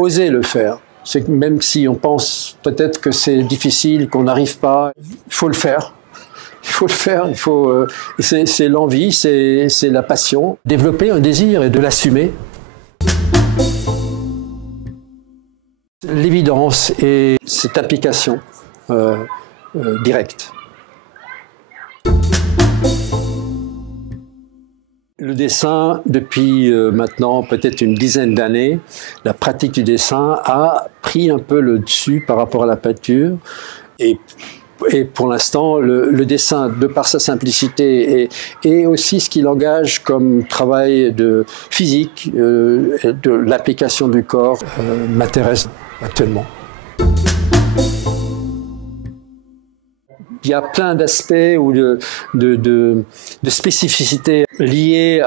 oser le faire. C'est que même si on pense peut-être que c'est difficile, qu'on n'arrive pas, il faut le faire. Il faut le faire, c'est l'envie, c'est la passion. Développer un désir et de l'assumer. L'évidence et cette implication directe. Le dessin, depuis maintenant peut-être une dizaine d'années, la pratique du dessin a pris un peu le dessus par rapport à la peinture. Et pour l'instant, le dessin, de par sa simplicité et aussi ce qu'il engage comme travail de physique, de l'application du corps, m'intéresse actuellement. Il y a plein d'aspects ou de spécificités liées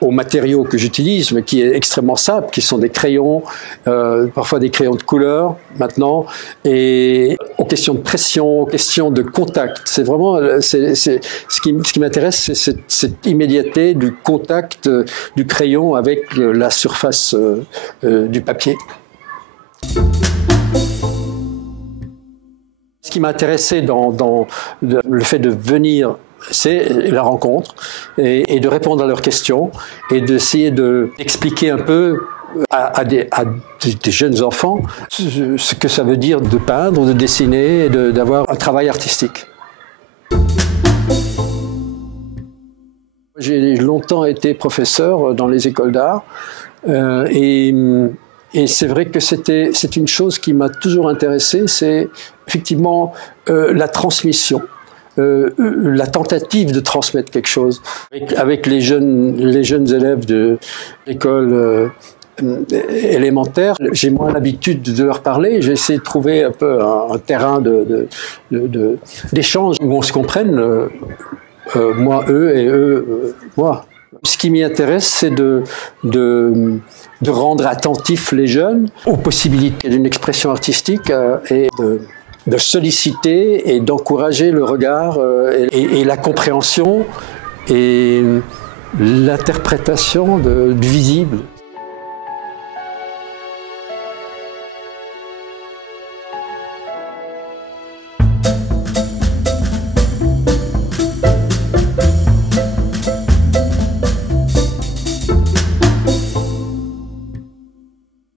aux matériaux que j'utilise, mais qui est extrêmement simple, qui sont des crayons, parfois des crayons de couleur maintenant, et aux questions de pression, aux questions de contact. C'est vraiment ce qui m'intéresse, c'est cette immédiateté du contact du crayon avec la surface du papier. Ce qui m'a intéressé dans le fait de venir, c'est la rencontre et de répondre à leurs questions et d'essayer d'expliquer un peu à des jeunes enfants ce que ça veut dire de peindre, de dessiner et d'avoir un travail artistique. J'ai longtemps été professeur dans les écoles d'art et c'est vrai que c'est une chose qui m'a toujours intéressé, c'est effectivement la transmission, la tentative de transmettre quelque chose. Avec les jeunes élèves de l'école élémentaire, j'ai moins l'habitude de leur parler, j'ai essayé de trouver un peu un terrain d'échange où on se comprenne, moi, eux et eux, moi. Ce qui m'y intéresse, c'est de rendre attentifs les jeunes aux possibilités d'une expression artistique et de solliciter et d'encourager le regard et la compréhension et l'interprétation du visible.